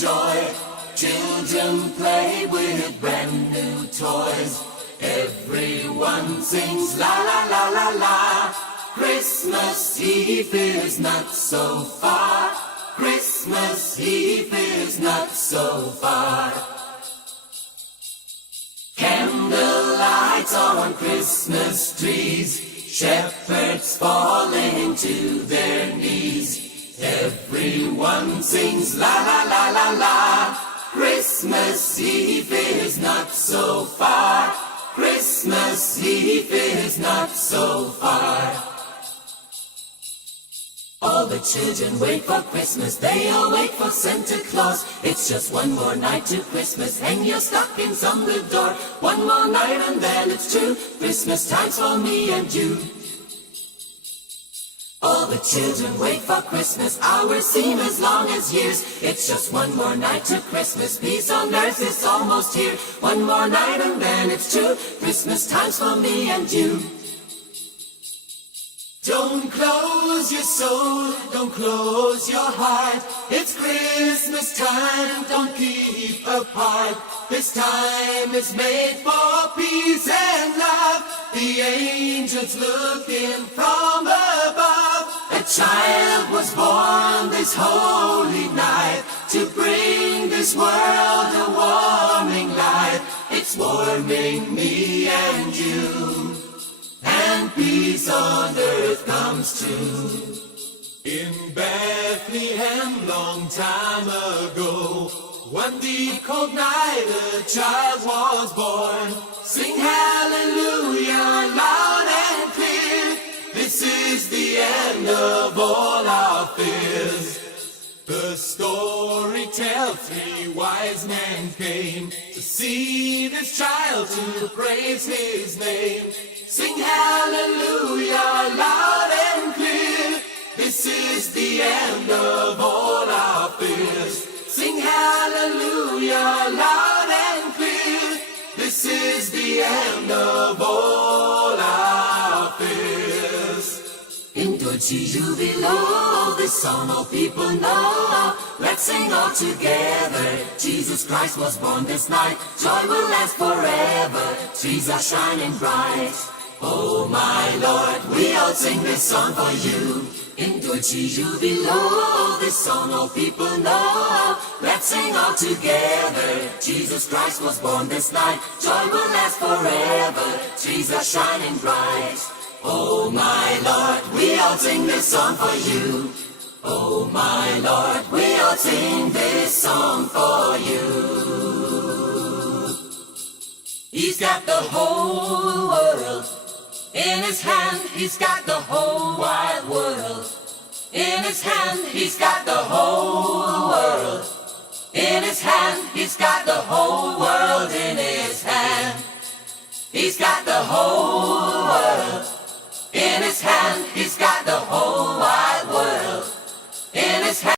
joy. Children play with brand new toys. Everyone sings la la la la la. Christmas Eve is not so far. Christmas Eve is not so far. Candlelights on Christmas trees. Shepherds falling to their knees. Everyone sings la la la la la. Christmas Eve is not so far. Christmas Eve is not so far. All the children wait for Christmas, they all wait for Santa Claus. It's just one more night to Christmas, hang your stockings on the door. One more night and then it's true, Christmas time's for me and you. All the children wait for Christmas, hours seem as long as years. It's just one more night to Christmas, peace on earth is almost here. One more night and then it's true, Christmas time's for me and you. Don't close your soul, don't close your heart. It's Christmas time, don't keep apart. This time is made for peace and love. The angels looking from above. A child was born this holy night to bring this world a warming light. It's warming me and you, and peace on earth comes true. In Bethlehem long time ago, one deep cold night a child was born. Sing hallelujah loud and clear. This is the end of all our fears. The story tells 3 wise men came to see this child, to praise his name. Sing hallelujah loud and clear. This is the end of all our fears. Sing hallelujah loud and clear. This is the end of all our fears. Into Jubilo, this song all people know. Let's sing all together. Jesus Christ was born this night. Joy will last forever. Trees are shining bright. Oh my Lord, we all sing this song for you. Into Jubilo, this song all people know. Let's sing all together. Jesus Christ was born this night. Joy will last forever. Trees are shining bright. Oh my Lord, we all sing this song for you. Oh my Lord, we all sing this song for you. He's got the whole world in his hand. He's got the whole wide world in his hand. He's got the whole world in his hand. He's got the whole world in his hand. He's got the whole world in his hand. He's got the whole wide